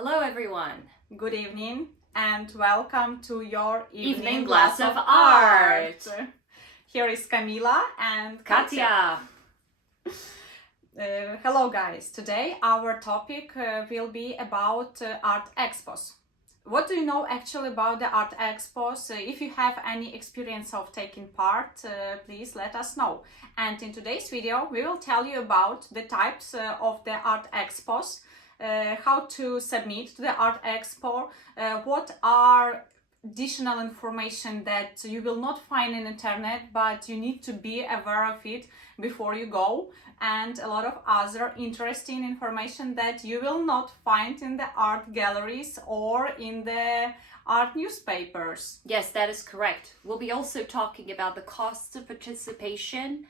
Hello everyone! Good evening and welcome to your Evening Glass of Art. Here is Camila and Katya! Hello guys, today our topic will be about art expos. What do you know actually about the art expos? If you have any experience of taking part, please let us know. And in today's video we will tell you about the types of the art expos, how to submit to the art expo, what are additional information that you will not find in internet but you need to be aware of it before you go, and a lot of other interesting information that you will not find in the art galleries or in the art newspapers. Yes, that is correct. We'll be also talking about the costs of participation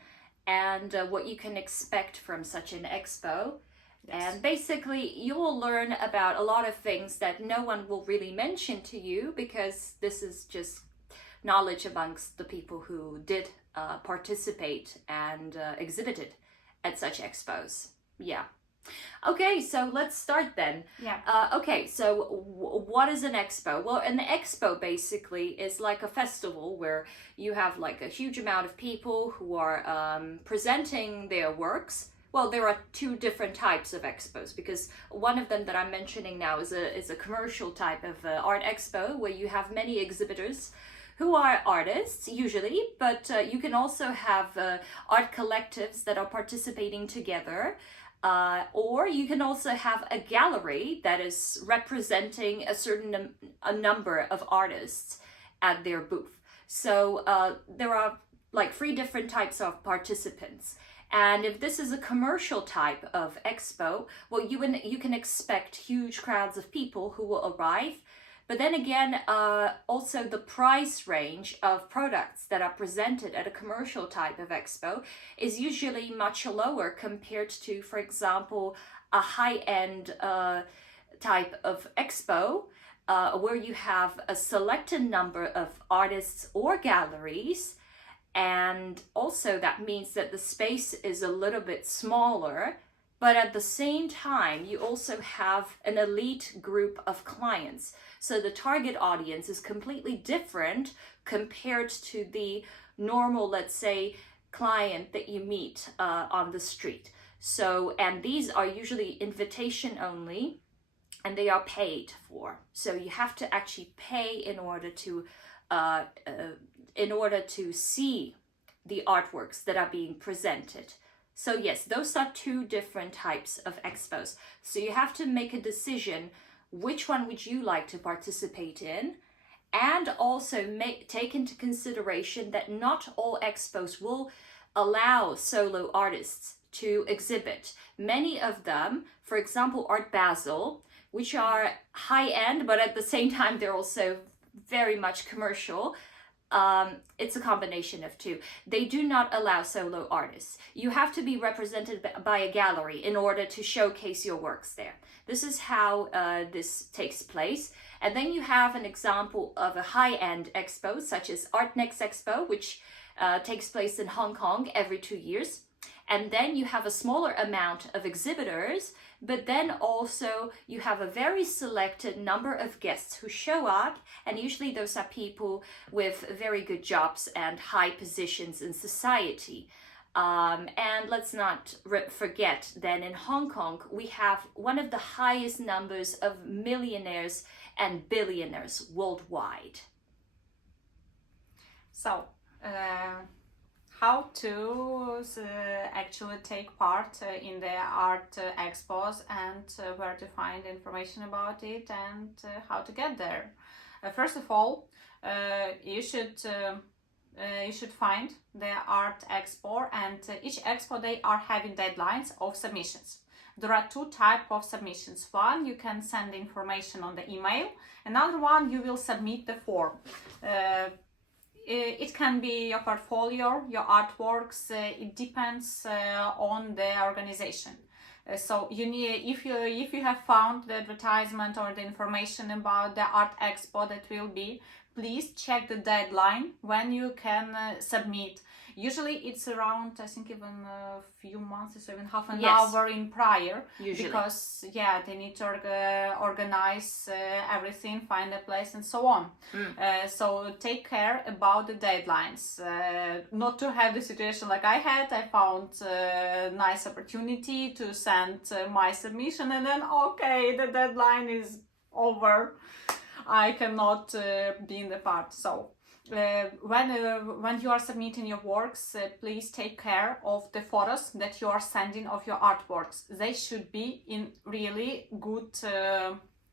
and what you can expect from such an expo. Yes. And basically, you will learn about a lot of things that no one will really mention to you, because this is just knowledge amongst the people who did participate and exhibited at such expos. Yeah. Okay, so let's start then. Yeah. Okay, so what is an expo? Well, an expo basically is like a festival where you have like a huge amount of people who are presenting their works. Well, there are two different types of expos, because one of them that I'm mentioning now is a commercial type of art expo where you have many exhibitors who are artists usually, but you can also have art collectives that are participating together, or you can also have a gallery that is representing a number of artists at their booth. So there are like three different types of participants. And if this is a commercial type of expo, well, you can expect huge crowds of people who will arrive. But then again, also the price range of products that are presented at a commercial type of expo is usually much lower compared to, for example, a high-end type of expo, where you have a selected number of artists or galleries. And also that means that the space is a little bit smaller, but at the same time, you also have an elite group of clients. So the target audience is completely different compared to the normal, let's say, client that you meet on the street. So, and these are usually invitation only, and they are paid for. So you have to actually pay in order to see the artworks that are being presented. So yes, those are two different types of expos. So you have to make a decision, which one would you like to participate in? And also take into consideration that not all expos will allow solo artists to exhibit. Many of them, for example, Art Basel, which are high-end, but at the same time, they're also very much commercial. It's a combination of two. They do not allow solo artists. You have to be represented by a gallery in order to showcase your works there. This is how this takes place. And then you have an example of a high-end expo, such as Art Next Expo, which takes place in Hong Kong every 2 years. And then you have a smaller amount of exhibitors, but then also you have a very selected number of guests who show up, and usually those are people with very good jobs and high positions in society. And let's not forget that in Hong Kong, we have one of the highest numbers of millionaires and billionaires worldwide. So, how to actually take part in the art expos, and where to find information about it, and how to get there. First of all, you should find the art expo, and each expo they are having deadlines of submissions. There are two types of submissions. One, you can send information on the email. Another one, you will submit the form. It can be your portfolio, your artworks. It depends on the organization. So you need, if you have found the advertisement or the information about the art expo that will be, please check the deadline when you can submit. Usually it's around, I think, even a few months or even half an Yes. hour in prior. Usually. Because, yeah, they need to organize everything, find a place, and so on. So take care about the deadlines. Not to have the situation like I had. I found a nice opportunity to send my submission, and then, okay, the deadline is over. I cannot be in the part. So when you are submitting your works, please take care of the photos that you are sending of your artworks. They should be in really good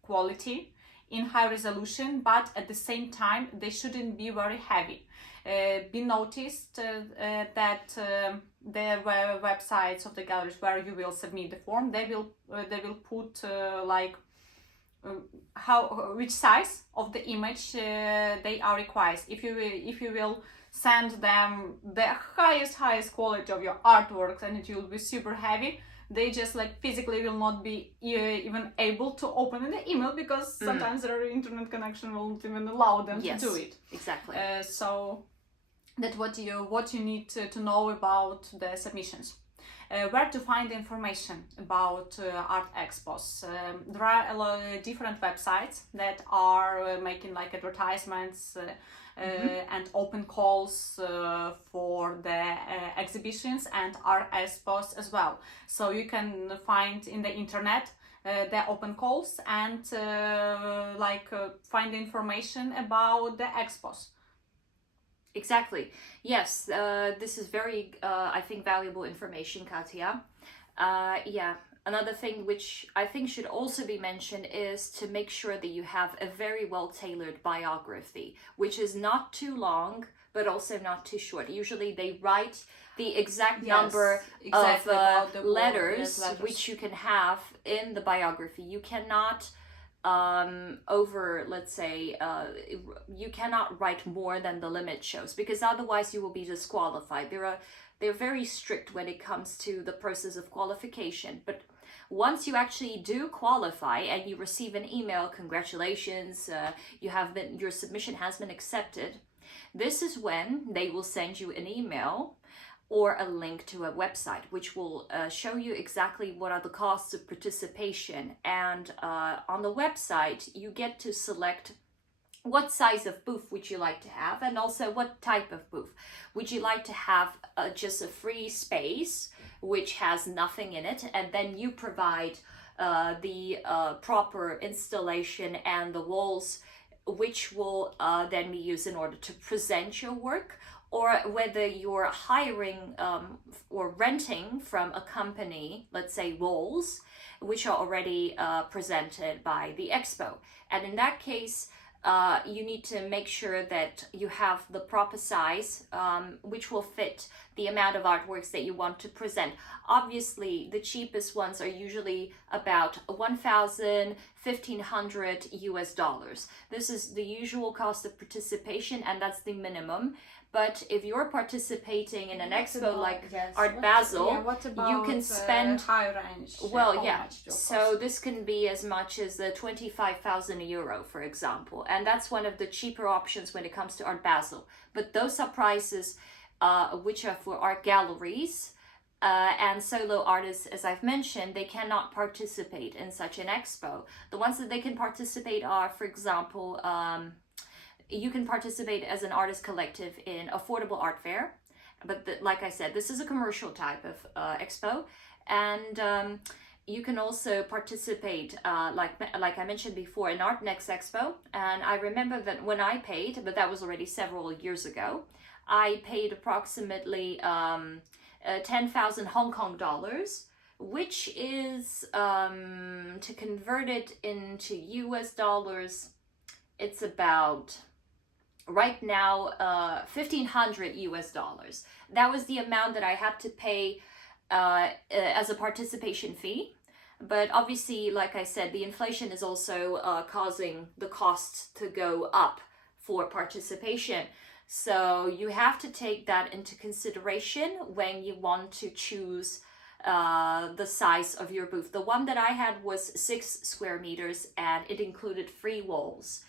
quality, in high resolution, but at the same time they shouldn't be very heavy. Be noticed that the websites of the galleries where you will submit the form, they will put which size of the image they are required. If you will send them the highest quality of your artworks and it will be super heavy, they just like physically will not be even able to open the email, because sometimes their internet connection won't even allow them to do it. Exactly. So that's what you need to know about the submissions. Where to find information about art expos. There are a lot of different websites that are making like advertisements and open calls for the exhibitions and art expos as well. So you can find in the internet the open calls and find information about the expos. Exactly. Yes, this is very, I think, valuable information, Katya. Yeah, another thing which I think should also be mentioned is to make sure that you have a very well-tailored biography, which is not too long, but also not too short. Usually they write the exact number of letters which you can have in the biography. You cannot you cannot write more than the limit shows, because otherwise you will be disqualified. They're very strict when it comes to the process of qualification. But once you actually do qualify and you receive an email, congratulations, your submission has been accepted, this is when they will send you an email or a link to a website which will show you exactly what are the costs of participation. And on the website you get to select what size of booth would you like to have, and also what type of booth. Would you like to have just a free space which has nothing in it, and then you provide the proper installation and the walls which will then be used in order to present your work? Or whether you're hiring or renting from a company, let's say walls, which are already presented by the expo. And in that case, you need to make sure that you have the proper size, which will fit the amount of artworks that you want to present. Obviously, the cheapest ones are usually about $1,000, $1,500 US. This is the usual cost of participation, and that's the minimum. But if you're participating in an expo like Art Basel, you can spend high range. Well, yeah. So this can be as much as €25,000, for example, and that's one of the cheaper options when it comes to Art Basel. But those are prices which are for art galleries. And solo artists, as I've mentioned, they cannot participate in such an expo. The ones that they can participate are, for example, you can participate as an artist collective in affordable art fair, but like I said, this is a commercial type of expo, and you can also participate, like I mentioned before, in Art Next Expo. And I remember that when I paid, but that was already several years ago, I paid approximately 10,000 Hong Kong dollars, which is to convert it into US dollars, it's about right now $1,500 US. That was the amount that I had to pay as a participation fee. But obviously, like I said, the inflation is also causing the costs to go up for participation. So you have to take that into consideration when you want to choose the size of your booth. The one that I had was 6 square meters, and it included free walls.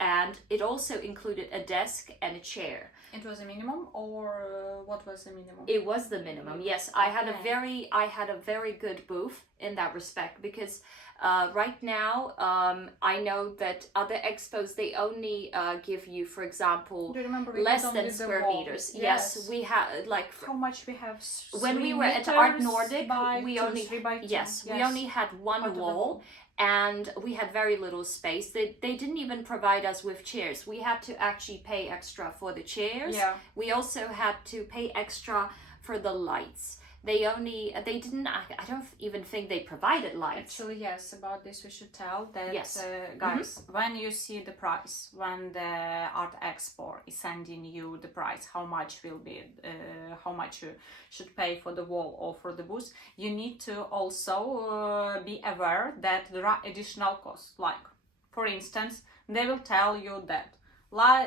and it also included a desk and a chair. It was a minimum, or what was the minimum? It was the minimum. Yes, I had a very good booth in that respect, because right now I know that other expos, they only give you, for example, Do you remember less than square meters. Yes, we had like how much we have. When we were at Art Nordic, we only we only had one wall. And we had very little space. They didn't even provide us with chairs. We had to actually pay extra for the chairs. Yeah. We also had to pay extra for the lights. They didn't, I don't even think they provided lights. Actually, yes, about this we should tell that, Yes. Guys, when you see the price, when the Art Expo is sending you the price, how much will be, how much you should pay for the wall or for the booth, you need to also be aware that there are additional costs. Like, for instance, they will tell you that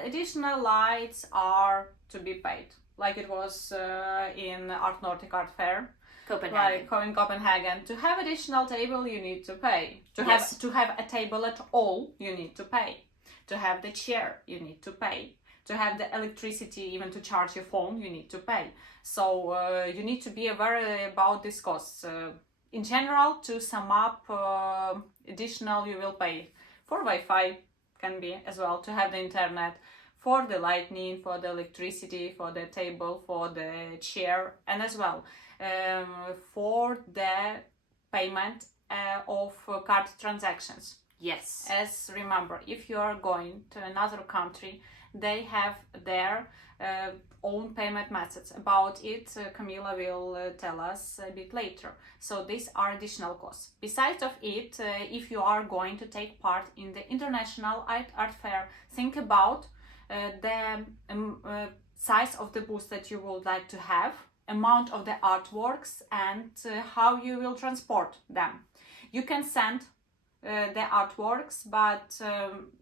additional lights are to be paid. Like it was in Art Nordic Art Fair, Copenhagen. like in Copenhagen. To have additional table, you need to pay. Yes. To have a table at all, you need to pay. To have the chair, you need to pay. To have the electricity, even to charge your phone, you need to pay. So you need to be aware about these costs. In general, to sum up, additional you will pay for Wi-Fi, can be as well, to have the internet, for the lighting, for the electricity, for the table, for the chair, and as well for the payment of card transactions. Yes. As remember, if you are going to another country, they have their own payment methods. About it, Camila will tell us a bit later. So these are additional costs. Besides of it, if you are going to take part in the International Art Fair, think about the size of the booth that you would like to have, amount of the artworks, and how you will transport them. You can send the artworks, but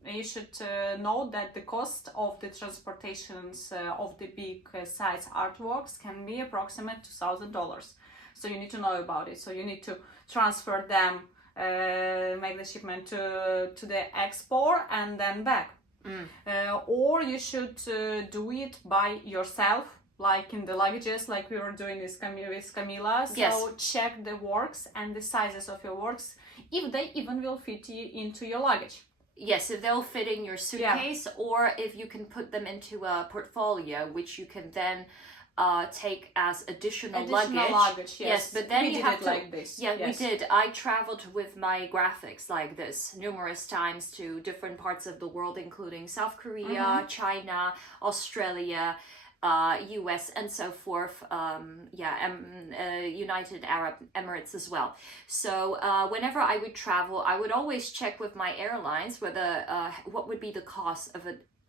you should know that the cost of the transportations of the big size artworks can be approximate $2,000. So you need to know about it. So you need to transfer them, make the shipment to the expo and then back. Or you should do it by yourself, like in the luggages, like we were doing with Camila. So Yes. check the works and the sizes of your works, if they even will fit you into your luggage. Yes, if they'll fit in your suitcase, or if you can put them into a portfolio, which you can then take as additional luggage. Yes, but then we you did have it to. like this. Yeah, Yes. we did. I traveled with my graphics like this numerous times to different parts of the world, including South Korea, China, Australia, US, and so forth. United Arab Emirates as well. So whenever I would travel, I would always check with my airlines whether what would be the cost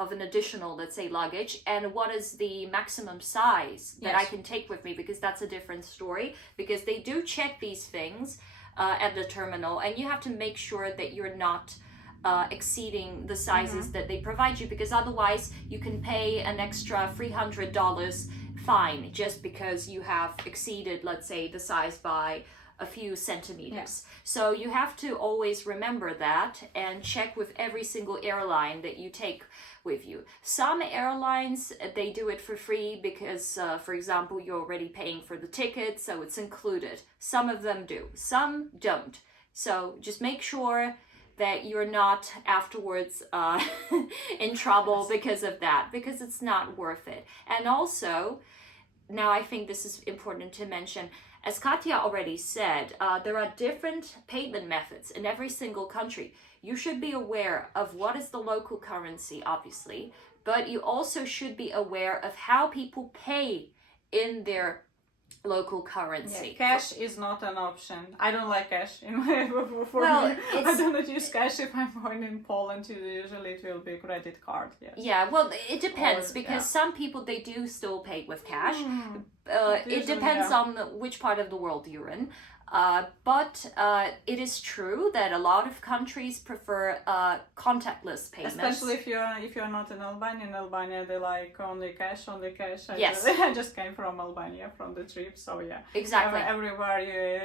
of an additional, let's say, luggage, and what is the maximum size that I can take with me, because that's a different story, because they do check these things at the terminal, and you have to make sure that you're not exceeding the sizes that they provide you, because otherwise you can pay an extra $300 fine just because you have exceeded, let's say, the size by a few centimeters. So you have to always remember that and check with every single airline that you take with you. Some airlines, they do it for free because, for example, you're already paying for the ticket, so it's included. Some of them do, some don't. So just make sure that you're not afterwards in trouble because of that, because it's not worth it. And also, now I think this is important to mention, as Katja already said, there are different payment methods in every single country. You should be aware of what is the local currency, obviously, but you also should be aware of how people pay in their local currency. Yeah, cash is not an option. I don't like cash in my for Well, me. I do not use cash if I'm going in Poland. Usually it will be a credit card. Yes. Yeah, well, it depends, Or, because some people, they do still pay with cash. Mm. It Usually, depends yeah. on which part of the world you're in. But it is true that a lot of countries prefer contactless payments. Especially if you're not in Albania. In Albania, they like only cash, only cash. Yes. I just came from Albania from the trip, so yeah. Exactly. Everywhere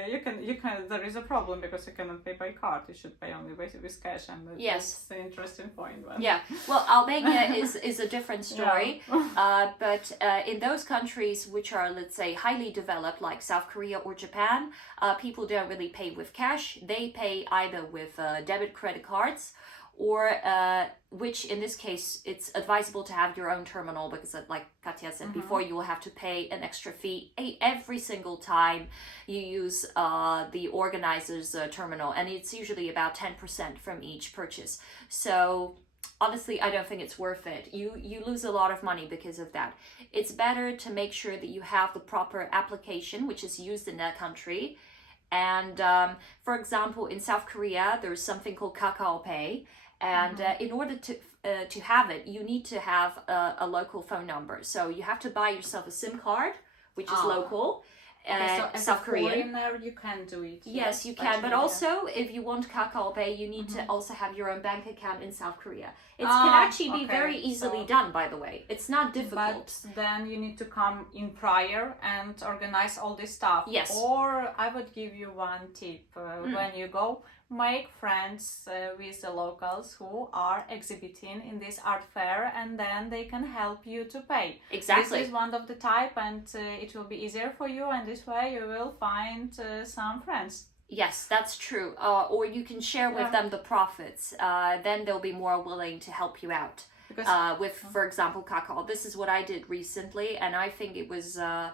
you can. There is a problem because you cannot pay by card. You should pay only with cash, and Yes. that's an interesting point. But... Yeah. Well, Albania is a different story. Yeah. But in those countries which are, let's say, highly developed, like South Korea or Japan, people don't really pay with cash. They pay either with debit credit cards, or which in this case it's advisable to have your own terminal, because like Katja said before, you will have to pay an extra fee every single time you use the organizer's terminal, and it's usually about 10% from each purchase. So honestly, I don't think it's worth it. You lose a lot of money because of that. It's better to make sure that you have the proper application which is used in that country. And for example, in South Korea, there's something called Kakao Pay. And in order to have it, you need to have a local phone number. So you have to buy yourself a SIM card, which is local. Okay, so as South a Korean. foreigner, you can do it. Yes, you can. But also, if you want Kakao Pay, you need to also have your own bank account in South Korea. It can actually be very easily done, by the way. It's not difficult. But then you need to come in prior and organize all this stuff. Yes. Or I would give you one tip. When you go, make friends with the locals who are exhibiting in this art fair, and then they can help you to pay. Exactly. This is one of the type, and it will be easier for you, and this way you will find some friends. Yes, that's true. Or you can share with them the profits. Then they'll be more willing to help you out. With, for example, Kakao. This is what I did recently, and I think it was a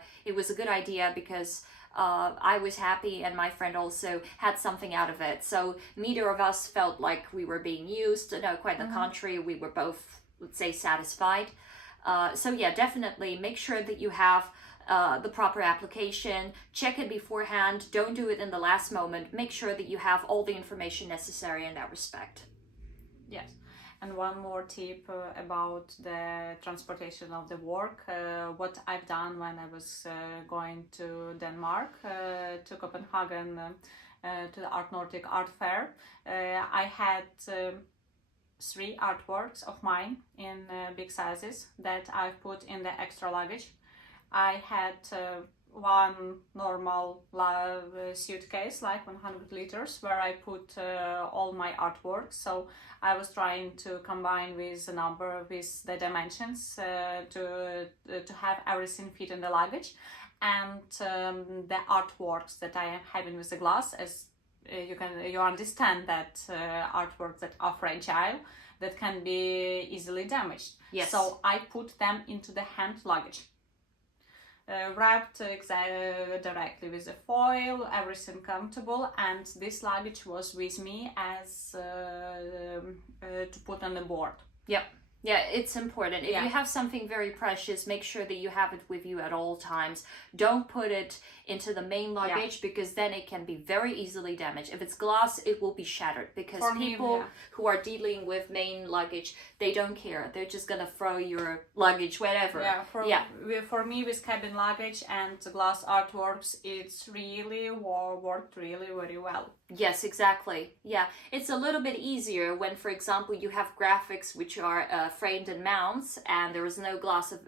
good idea because I was happy and my friend also had something out of it. So neither of us felt like we were being used. No, quite the contrary. We were both, let's say, satisfied. So yeah, definitely make sure that you have the proper application. Check it beforehand. Don't do it in the last moment. Make sure that you have all the information necessary in that respect. Yes. And one more tip about the transportation of the work. What I've done when I was going to Denmark, to Copenhagen, to the Art Nordic Art Fair. I had 3 artworks of mine in big sizes that I've put in the extra luggage. I had one normal suitcase, like 100 liters, where I put all my artwork. So I was trying to combine with the number, with the dimensions, to have everything fit in the luggage. And the artworks that I am having with the glass, as you understand that artworks that are fragile, that can be easily damaged. Yes. So I put them into the hand luggage. Wrapped directly with the foil, everything comfortable, and this luggage was with me as to put on the board. Yep. Yeah, it's important. If you have something very precious, make sure that you have it with you at all times. Don't put it into the main luggage because then it can be very easily damaged. If it's glass, it will be shattered because people who are dealing with main luggage, they don't care. They're just gonna throw your luggage wherever. For me, with cabin luggage and glass artworks, it's really worked really very well. Yes, exactly. Yeah, it's a little bit easier when, for example, you have graphics which are framed in mounts and there is no glass of,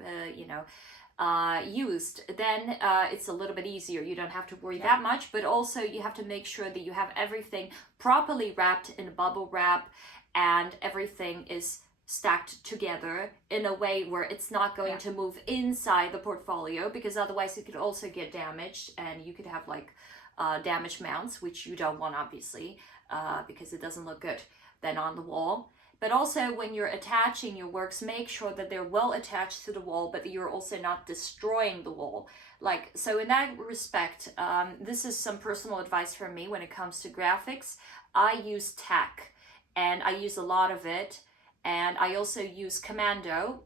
used. Then it's a little bit easier. You don't have to worry that much, but also you have to make sure that you have everything properly wrapped in bubble wrap and everything is stacked together in a way where it's not going to move inside the portfolio, because otherwise it could also get damaged and you could have like damaged mounts, which you don't want, obviously, because it doesn't look good then on the wall. But also when you're attaching your works, make sure that they're well attached to the wall, but that you're also not destroying the wall. Like, so in that respect, this is some personal advice from me when it comes to graphics. I use tack and I use a lot of it. And I also use Commando,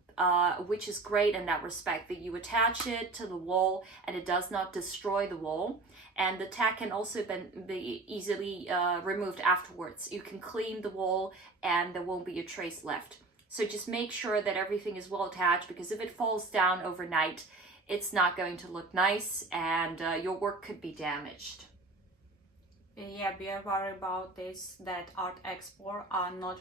which is great in that respect, that you attach it to the wall and it does not destroy the wall. And the tack can also be easily removed afterwards. You can clean the wall and there won't be a trace left. So just make sure that everything is well attached, because if it falls down overnight, it's not going to look nice and your work could be damaged. Yeah, be aware about this, that Art Expo are not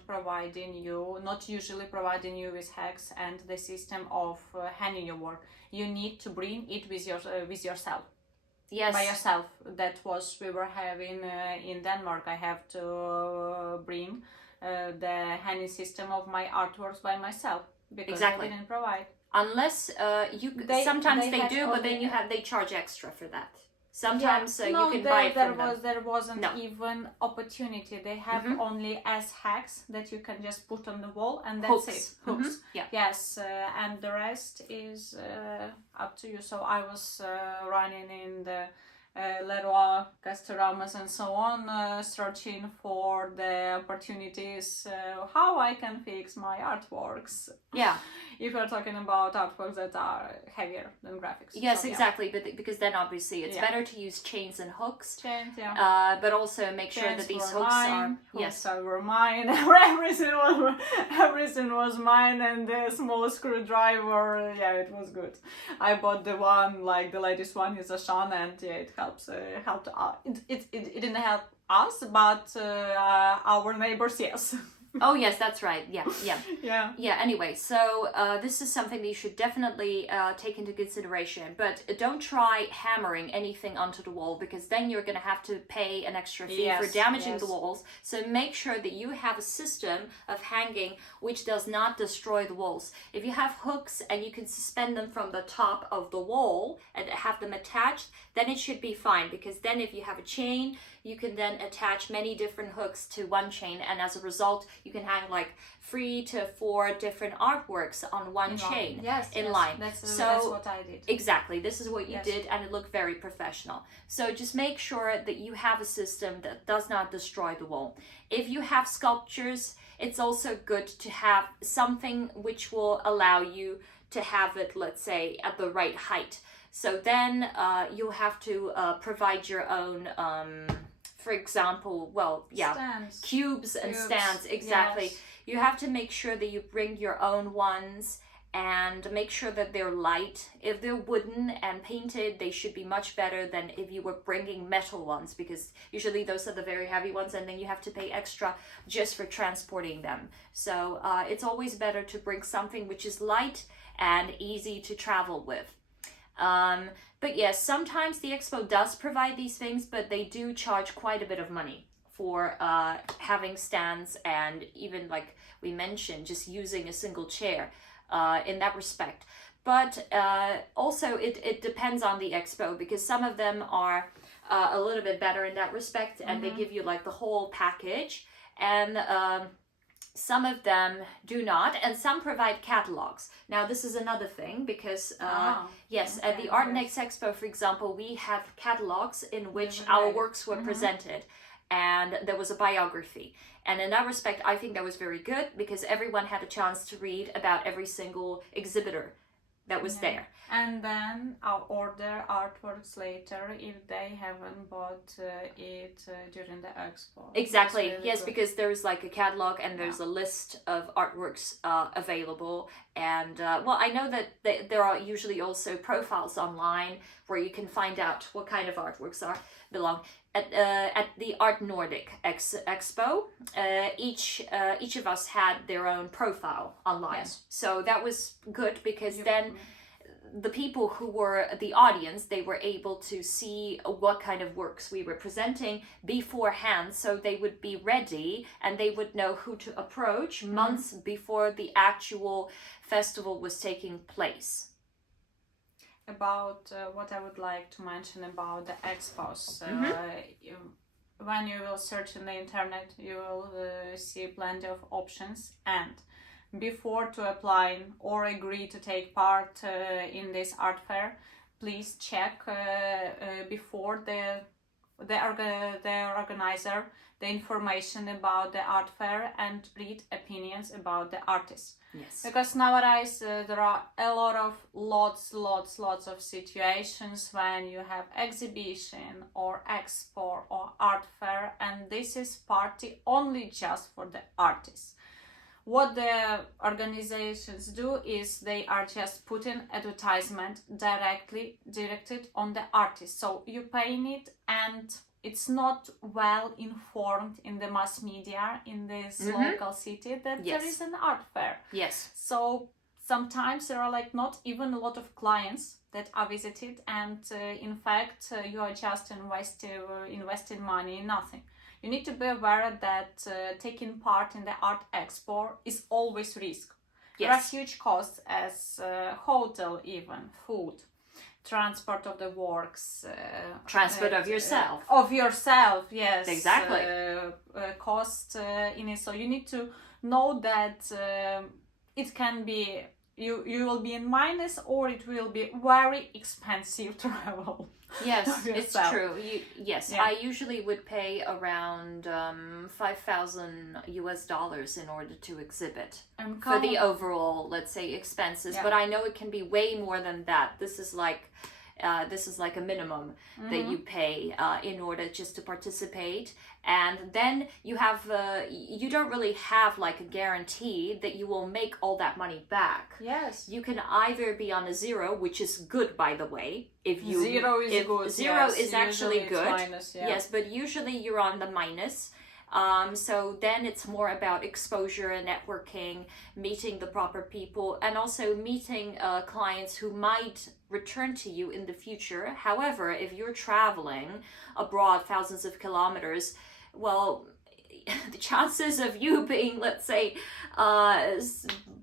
usually providing you with hacks and the system of handling your work. You need to bring it with yourself. Yes. By yourself. That was we were having in Denmark. I have to bring the handling system of my artworks by myself because Exactly. they didn't provide. Unless sometimes they had do, but then only- they charge extra for that. Sometimes you can buy it from them. There wasn't No. even opportunity. They have only as hacks that you can just put on the wall and that's Hooks. it. Hooks. Yeah. Yes, and the rest is up to you. So I was running in the Leroy, Castorama's and so on, searching for the opportunities how I can fix my artworks. Yeah. If you're talking about artworks that are heavier than graphics. Yes, so, exactly. But because then obviously it's better to use chains and hooks. Chains, yeah. But also make sure Chains that these were hooks mine, are yes. were mine. Everything was mine, and the small screwdriver. Yeah, it was good. I bought the one like the latest one is a Shan, and yeah, it helped. It didn't help us, but our neighbors, yes. Oh yes, that's right. Yeah, yeah, yeah. Anyway, so this is something that you should definitely take into consideration. But don't try hammering anything onto the wall because then you're going to have to pay an extra fee for damaging the walls. So make sure that you have a system of hanging which does not destroy the walls. If you have hooks and you can suspend them from the top of the wall and have them attached, then it should be fine because then if you have a chain, you can then attach many different hooks to one chain, and as a result you can hang like 3 to 4 different artworks on one chain in line. That's what I did. Exactly, this is what you did, and it looked very professional. So just make sure that you have a system that does not destroy the wall. If you have sculptures, it's also good to have something which will allow you to have it, let's say, at the right height. So then you'll have to provide your own for example, stands. Cubes and stands, exactly. Yes. You have to make sure that you bring your own ones and make sure that they're light. If they're wooden and painted, they should be much better than if you were bringing metal ones because usually those are the very heavy ones and then you have to pay extra just for transporting them. So it's always better to bring something which is light and easy to travel with. But yes, sometimes the Expo does provide these things, but they do charge quite a bit of money for having stands and even like we mentioned, just using a single chair in that respect. But also it depends on the Expo because some of them are a little bit better in that respect and they give you like the whole package, and some of them do not, and some provide catalogs. Now this is another thing because at the Art Next Expo, for example, we had catalogs in which our works were presented, and there was a biography. And in that respect, I think that was very good because everyone had a chance to read about every single exhibitor that was there. And then I'll order artworks later if they haven't bought it during the expo. Exactly, really yes, good. Because there's like a catalog and there's a list of artworks available. And well, I know that there are usually also profiles online where you can find out what kind of artworks belong. At the Art Nordic Expo, each of us had their own profile online. Yes. So that was good because then the people who were the audience, they were able to see what kind of works we were presenting beforehand, so they would be ready and they would know who to approach months before the actual festival was taking place. About what I would like to mention about the expos. When you will search in the internet, you will see plenty of options, and before to apply or agree to take part in this art fair, please check before the organizer the information about the art fair and read opinions about the artists. Yes. Because nowadays there are a lots of situations when you have exhibition or expo or art fair, and this is party only just for the artists. What the organizations do is they are just putting advertisement directed on the artist. So you pay it and it's not well informed in the mass media in this local city that Yes. there is an art fair. Yes. So sometimes there are like not even a lot of clients that are visited, and in fact you are just investing money in nothing. You need to be aware that taking part in the art expo is always risk. There are Yes. huge costs as hotel, even food, transport of the works, Transport of yourself. Of yourself, yes. Exactly. Cost in it. So you need to know that it can be you will be in minus, or it will be very expensive travel. Yes, of it's yourself. true. Yes, Yeah. I usually would pay around 5,000 US dollars in order to exhibit And for the overall, let's say, expenses. Yeah. But I know it can be way more than that. This is like a minimum that you pay in order just to participate, and then you don't really have like a guarantee that you will make all that money back. Yes. You can either be on a zero, which is good, by the way. If Zero is good. Zero yes. is actually Usually it's good. minus, yeah. Yes, but usually you're on the minus. So then it's more about exposure and networking, meeting the proper people, and also meeting clients who might return to you in the future. However, if you're traveling abroad thousands of kilometers, well, the chances of you being, let's say,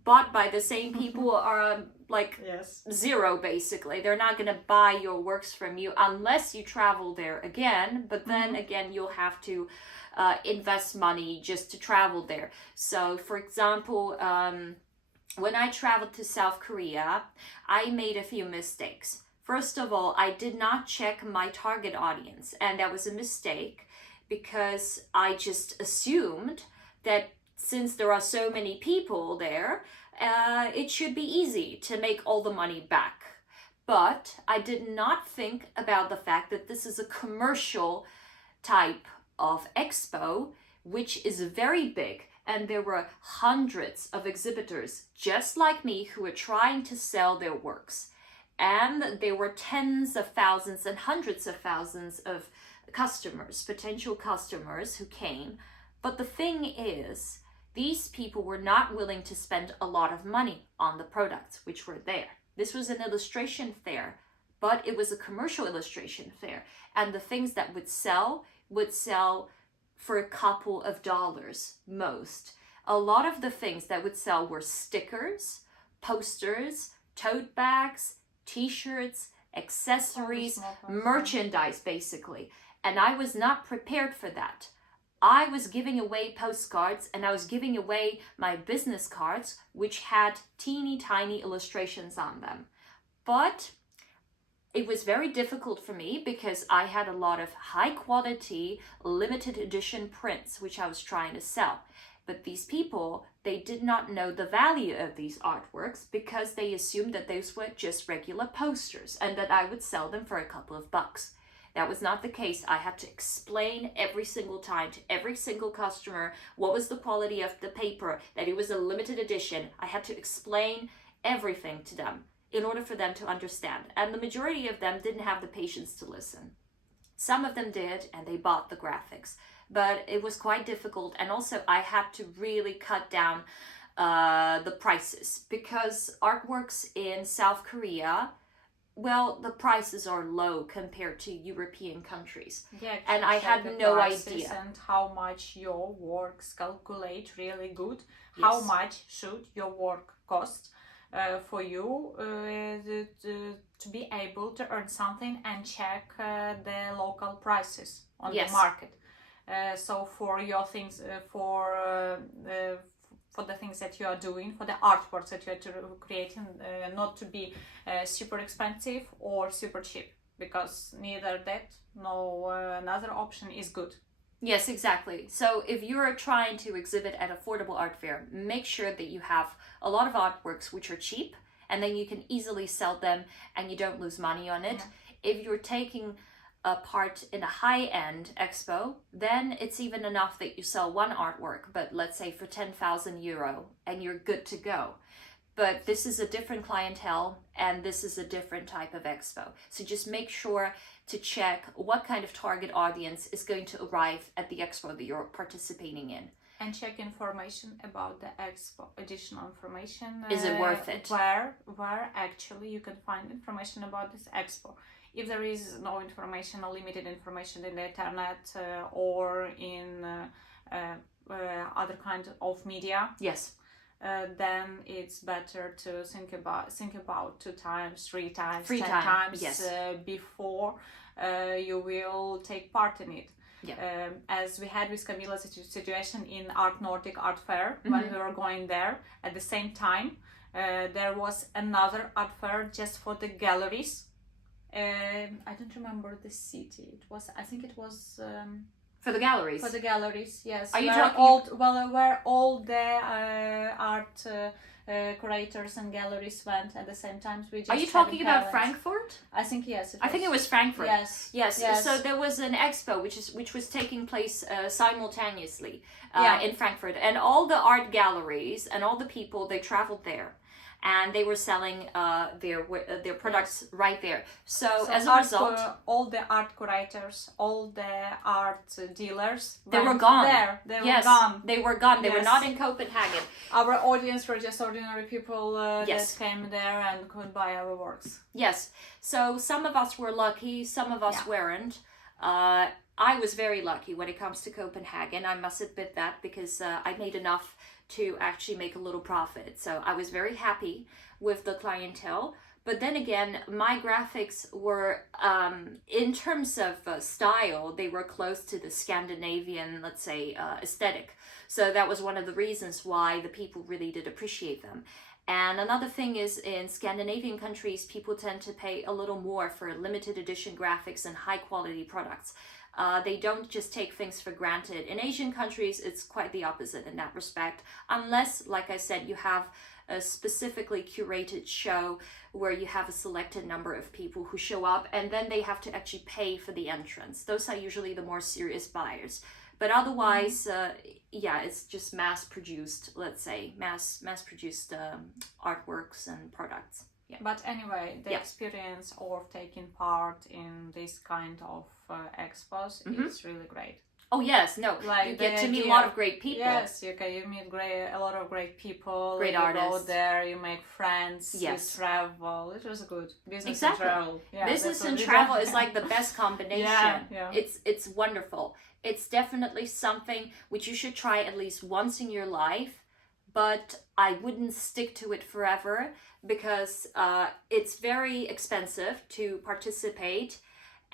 bought by the same people are like Yes. zero, basically. They're not going to buy your works from you unless you travel there again, but then again you'll have to invest money just to travel there. So for example, when I traveled to South Korea, I made a few mistakes. First of all, I did not check my target audience, and that was a mistake because I just assumed that since there are so many people there, it should be easy to make all the money back. But I did not think about the fact that this is a commercial type of expo, which is very big, and there were hundreds of exhibitors just like me who were trying to sell their works, and there were tens of thousands and hundreds of thousands of customers, potential customers who came. But the thing is, these people were not willing to spend a lot of money on the products which were there. This was an illustration fair, but it was a commercial illustration fair, and the things that would sell for a couple of dollars most. A lot of the things that would sell were stickers, posters, tote bags, t-shirts, accessories, merchandise, basically. And I was not prepared for that. I was giving away postcards, and I was giving away my business cards, which had teeny tiny illustrations on them. But it was very difficult for me because I had a lot of high quality, limited edition prints, which I was trying to sell. But these people, they did not know the value of these artworks because they assumed that those were just regular posters and that I would sell them for a couple of bucks. That was not the case. I had to explain every single time to every single customer what was the quality of the paper, that it was a limited edition. I had to explain everything to them in order for them to understand. And the majority of them didn't have the patience to listen. Some of them did, and they bought the graphics. But it was quite difficult, and also I had to really cut down the prices because artworks in South Korea, well, the prices are low compared to European countries. Yeah, and I had no idea. And how much your works calculate really good. Yes. How much should your work cost for you to be able to earn something and check the local prices on the market. So for your things, for the things that you are doing, for the artworks that you are creating, not to be super expensive or super cheap, because neither that nor another option is good. Yes, exactly. So if you're trying to exhibit at affordable art fair, make sure that you have a lot of artworks which are cheap, and then you can easily sell them and you don't lose money on it. Yeah. If you're taking a part in a high-end expo, then it's even enough that you sell one artwork, but let's say for 10,000 euro, and you're good to go. But this is a different clientele, and this is a different type of expo. So just make sure to check what kind of target audience is going to arrive at the expo that you're participating in. And check information about the expo, additional information. Is it worth it? Where actually you can find information about this expo. If there is no information or limited information in the internet or in other kind of media, yes, then it's better to think about 2 times, 3 times, 10 times, times yes. Before you will take part in it. Yeah. As we had with Camilla's situation in Nordic Art Fair, when we were going there at the same time, there was another art fair just for the galleries. I don't remember the city. I think it was for the galleries. For the galleries, yes. Are you talking? Where all the art curators and galleries went at the same time. We just Are you talking about Frankfurt? I think yes. I think it was Frankfurt. Yes. So there was an expo which was taking place simultaneously in Frankfurt, and all the art galleries and all the people, they traveled there, and they were selling their products right there. So as a result, all the art curators, all the art dealers, they were gone. They were gone. They were not in Copenhagen. Our audience were just ordinary people that came there and could buy our works. Yes. So some of us were lucky, some of us weren't. I was very lucky when it comes to Copenhagen. I must admit that, because I made enough to actually make a little profit. So I was very happy with the clientele. But then again, my graphics were, in terms of style, they were close to the Scandinavian, let's say, aesthetic. So that was one of the reasons why the people really did appreciate them. And another thing is, in Scandinavian countries, people tend to pay a little more for limited edition graphics and high quality products. They don't just take things for granted. In Asian countries, it's quite the opposite in that respect. Unless, like I said, you have a specifically curated show where you have a selected number of people who show up, and then they have to actually pay for the entrance. Those are usually the more serious buyers. But otherwise, it's just mass-produced, let's say, mass-produced artworks and products. Yeah. But anyway, the experience of taking part in this kind of expos is really great. Oh yes, no, like you get to meet a lot of great people. Yes, you meet a lot of great people. Great artists. You go there, you make friends. Yes. You travel. It was good. Business and travel. Yeah, business and travel is like the best combination. Yeah. It's wonderful. It's definitely something which you should try at least once in your life, but I wouldn't stick to it forever, because it's very expensive to participate.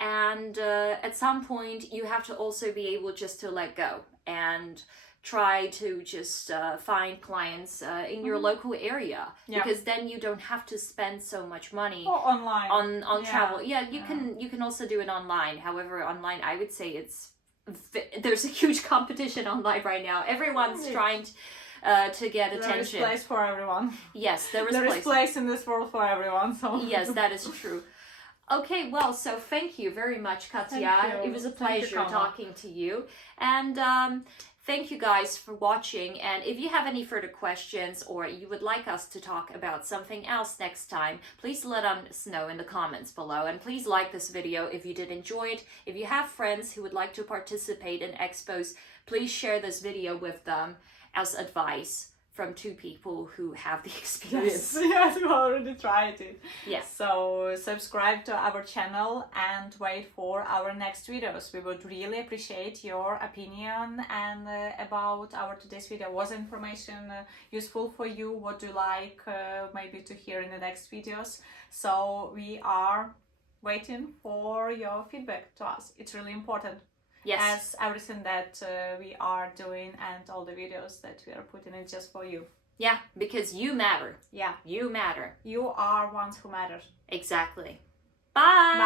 And at some point, you have to also be able just to let go and try to just find clients in your local area, because then you don't have to spend so much money online on travel. You can also do it online. However, online, I would say there's a huge competition online right now. Everyone's trying to get attention. There is place for everyone. Yes, there is place in this world for everyone. So yes, that is true. Okay, well, so thank you very much, Katja. It was a pleasure talking to you. And thank you guys for watching. And if you have any further questions, or you would like us to talk about something else next time, please let us know in the comments below. And please like this video if you did enjoy it. If you have friends who would like to participate in expos, please share this video with them as advice from 2 people who have the experience. Yes, we already tried it. Yes. So subscribe to our channel and wait for our next videos. We would really appreciate your opinion and about our today's video. Was information useful for you? What do you like maybe to hear in the next videos? So we are waiting for your feedback to us. It's really important. Yes. As everything that we are doing and all the videos that we are putting in just for you. Yeah, because you matter. Yeah. You matter. You are ones who matter. Exactly. Bye. Bye.